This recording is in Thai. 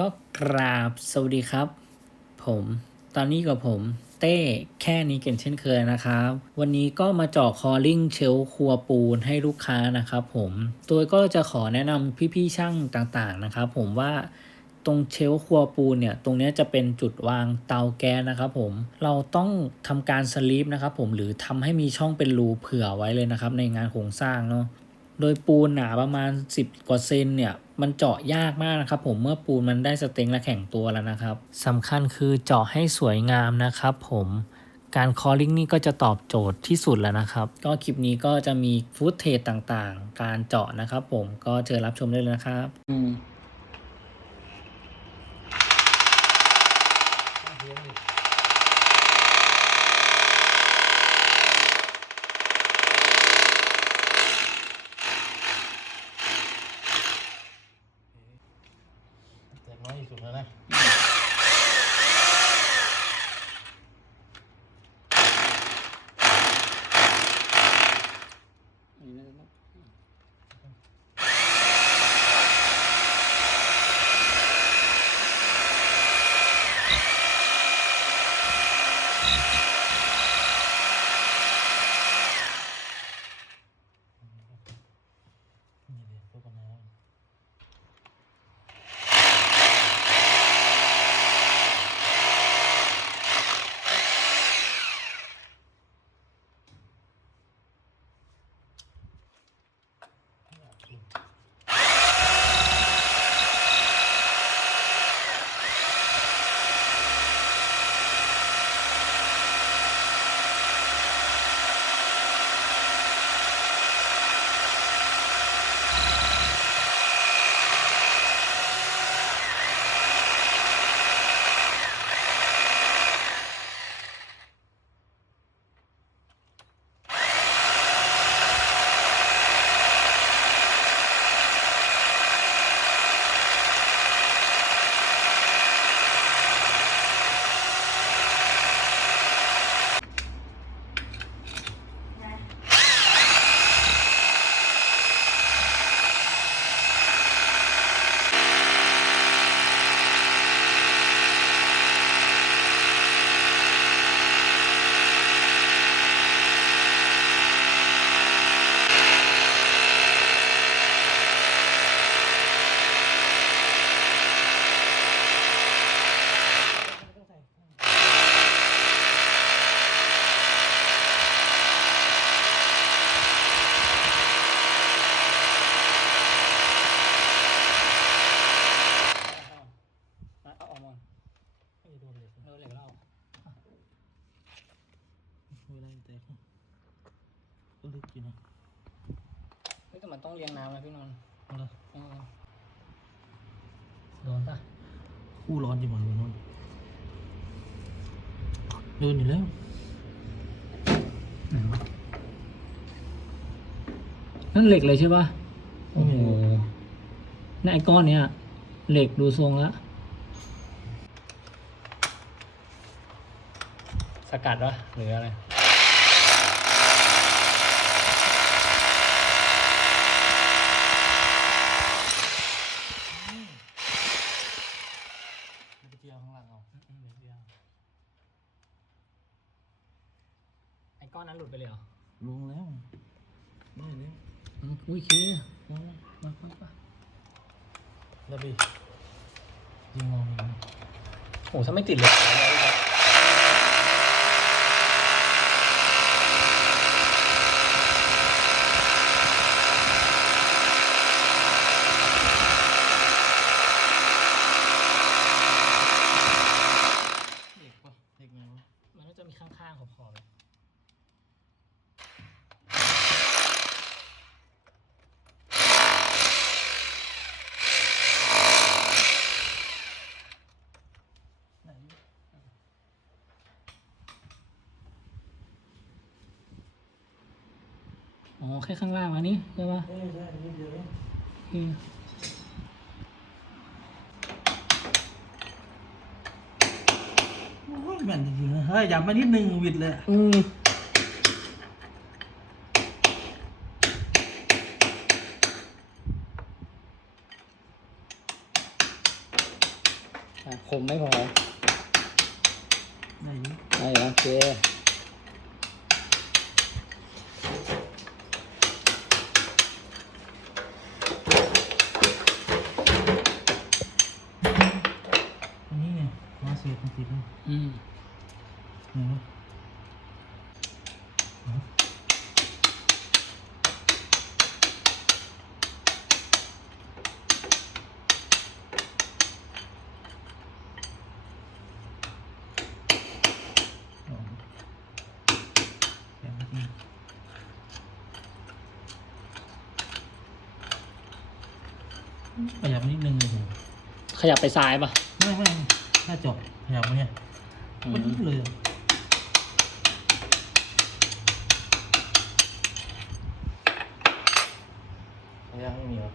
ก็กราบสวัสดีครับ ผม ตอนนี้กับผมเต้แค่นี้เกันเช่นเคยนะครับ วันนี้ก็มาเจาะคอลิ่งเชลครัวปูนให้ลูกค้านะครับผมโดยก็จะขอแนะนำพี่ๆช่างต่างๆนะครับผมว่าตรงเชลครัวปูนเนี่ยตรงนี้จะเป็นจุดวางเตาแก๊สนะครับผมเราต้องทำการสลีปนะครับผมหรือทำให้มีช่องเป็นรูเผื่อไว้เลยนะครับในงานโครงสร้างเนาะ โดยปูนหนาประมาณ 10 กว่าเซนเนี่ยมันเจาะยากมากนะครับผมเมื่อปูนมันได้สเต็งและแข็งตัวแล้วนะครับสำคัญคือเจาะให้สวยงามนะครับผมการคอลลิ่งนี่ก็จะตอบโจทย์ที่สุดแล้วนะครับ ก็คลิปนี้ก็จะมีฟุตเทจต่างๆ การเจาะนะครับผมก็เชิญรับชมได้เลยนะครับ้อยสุดแล้วนะ แตกก็ลึกอยู่นะเฮ้ยแต่มันต้องเลี้ยงน้ำนะพี่นนท์เอาละเออโดนปะคู่ร้อนจังหวะนั้นโดนอยู่แล้วไหนวะนั่นเหล็กเลยใช่ปะโอ้โหนี่นไอ้ก้อนเนี้ยเหล็กดูทรงแล้วสกัดวะหรืออะไร ไปเจียวข้างล่างเอา ไอ้ ก้อนนั้นหลุดไปเลยเหรอลงแล้วไม่เลยอืมอุ้ยเคลงแล้วมามามาแล้วพี่ยิงมองมันโอ้ถ้าไม่ติดเหล็กเหล็กปะ เด็กไงวะ มันน่าจะมีข้างๆขอบๆเลย ไหน อ๋อ แค่ข้างล่างอันนี้ใช่ปะเอ้ยใช่นิดเดียวเองอืมโอ้ยแม่นจริงๆนะเฮ้ยอย่ามานิดนึงหวิดเลยอืมอะคมไม่พอ ได้อยิได้โอเค อันนี้ไง มาเสียบมันติดเลยอืมเห็นไหมอ๋อเสียบมันติดขยับนิดนึงเลยผมขยับไปซ้ายป่ะ ไม่ไม่ ถ้าจบขยับมาเนี่ยมันนิดเลยยังไม่มีหรอ